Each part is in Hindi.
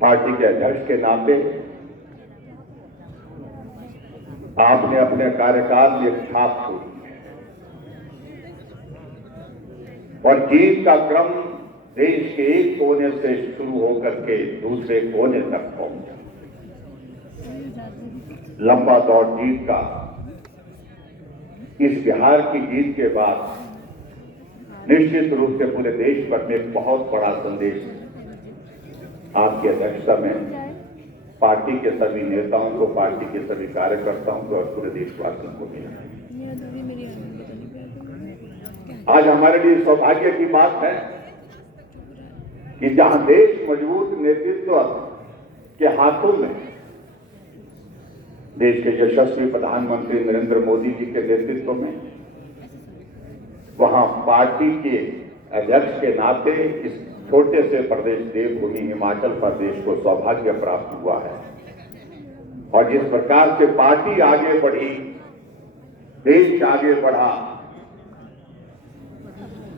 पार्टी के अध्यक्ष के नाते आपने अपने कार्यकाल में एक छाप छोड़ी है और जीत का क्रम देश के एक कोने से शुरू होकर के दूसरे कोने तक पहुंचा। लंबा दौर जीत का इस बिहार की जीत के बाद निश्चित रूप से पूरे देश भर में एक बहुत बड़ा संदेश आपकी अध्यक्षता में पार्टी के सभी नेताओं को, पार्टी के सभी कार्यकर्ताओं को और पूरे देशवासियों को मिला। आज हमारे लिए सौभाग्य की बात है कि जहां देश मजबूत नेतृत्व के हाथों में, देश के यशस्वी प्रधानमंत्री नरेंद्र मोदी जी के नेतृत्व में, वहां पार्टी के अध्यक्ष के नाते इस छोटे से प्रदेश देवभूमि हिमाचल प्रदेश को सौभाग्य प्राप्त हुआ है। और जिस प्रकार से पार्टी आगे बढ़ी, देश आगे बढ़ा,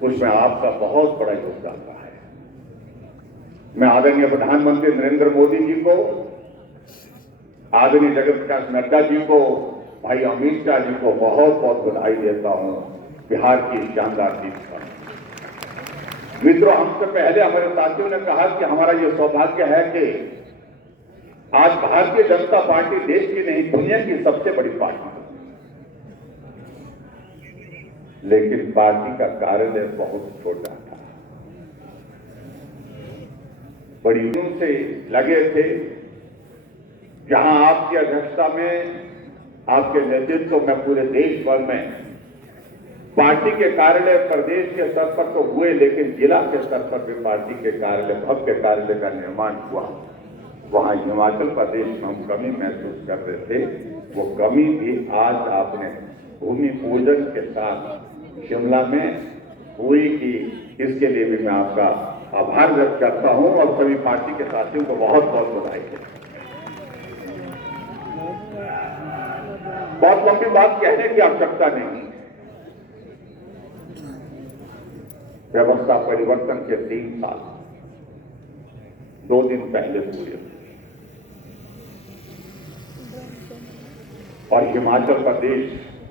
उसमें आपका बहुत बड़ा योगदान रहा है। मैं आदरणीय प्रधानमंत्री नरेंद्र मोदी जी को, आदरणीय जगत प्रकाश नड्डा जी को, भाई अमित शाह जी को बहुत बहुत बधाई देता हूं बिहार की शानदार जीत पर। मित्रों, हमसे पहले हमारे साथियों ने कहा कि हमारा यह सौभाग्य है कि आज भारतीय जनता पार्टी देश की नहीं, दुनिया की सबसे बड़ी पार्टी है। लेकिन पार्टी का कार्यालय बहुत छोटा था। बड़ी दिन से लगे थे, जहां आपकी अध्यक्षता में, आपके नेतृत्व में पूरे देश भर में पार्टी के कार्यालय प्रदेश के स्तर पर तो हुए, लेकिन जिला के स्तर पर भी पार्टी के कार्यालय, भव्य कार्यालय का निर्माण हुआ। वहां हिमाचल प्रदेश में हम कमी महसूस कर रहे थे, वो कमी भी आज आपने भूमि पूजन के साथ शिमला में पूरी की। इसके लिए भी मैं आपका आभार व्यक्त करता हूं और सभी पार्टी के साथियों को बहुत बहुत बधाई देता हूं। बहुत लंबी बात कहने की आवश्यकता नहीं। व्यवस्था परिवर्तन के 3 साल 2 दिन पहले पूरे हुए और हिमाचल प्रदेश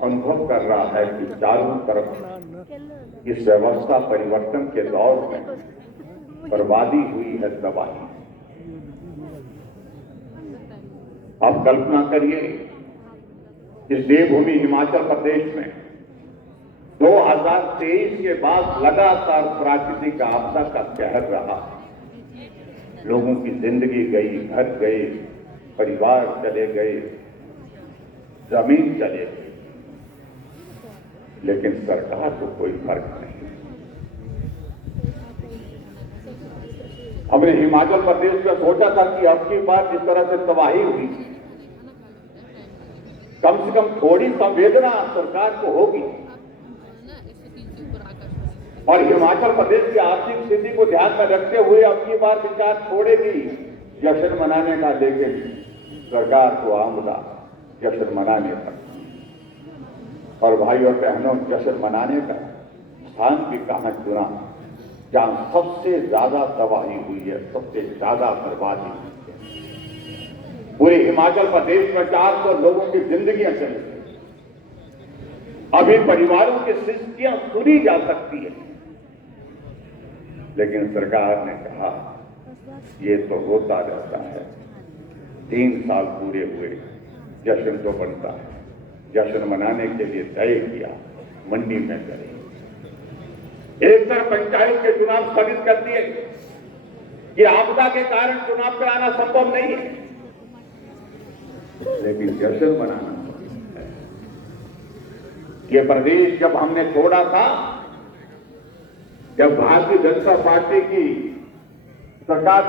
अनुभव कर रहा है कि चारों तरफ इस व्यवस्था परिवर्तन के दौर में बर्बादी हुई है, तबाही। अब कल्पना करिए, इस देवभूमि हिमाचल प्रदेश में 2023 के बाद लगातार प्राकृतिक आपदा का कहर रहा। लोगों की जिंदगी गई, घर गए, परिवार चले गए, जमीन चले गई, लेकिन सरकार को कोई फर्क नहीं। हमने हिमाचल प्रदेश में सोचा था कि अब की बार जिस तरह से तबाही हुई, कम से कम थोड़ी संवेदना सरकार को होगी और हिमाचल प्रदेश की आर्थिक स्थिति को ध्यान में रखते हुए अब की बार विचार छोड़ेगी जश्न मनाने का। लेकिन सरकार को आमदा जश्न मनाने पर। और भाई और बहनों, जश्न मनाने का स्थान भी कहां चुना? जहां सबसे ज्यादा तबाही हुई है, सबसे ज्यादा बर्बादी हुई है। पूरे हिमाचल प्रदेश में 400 लोगों की जिंदगियां चली गई। अभी परिवारों की स्थितियां सुनी जा सकती है, लेकिन सरकार ने कहा ये तो होता रहता है। 3 साल पूरे हुए, जश्न तो बनता है। जश्न मनाने के लिए तय किया, मंडी में करें। एक तरफ पंचायत के चुनाव स्थगित कर दिए। ये आपदा के कारण चुनाव कराना संभव नहीं है, लेकिन जश्न मनाना है। ये प्रदेश जब हमने छोड़ा था, जब भारतीय जनता पार्टी की सरकार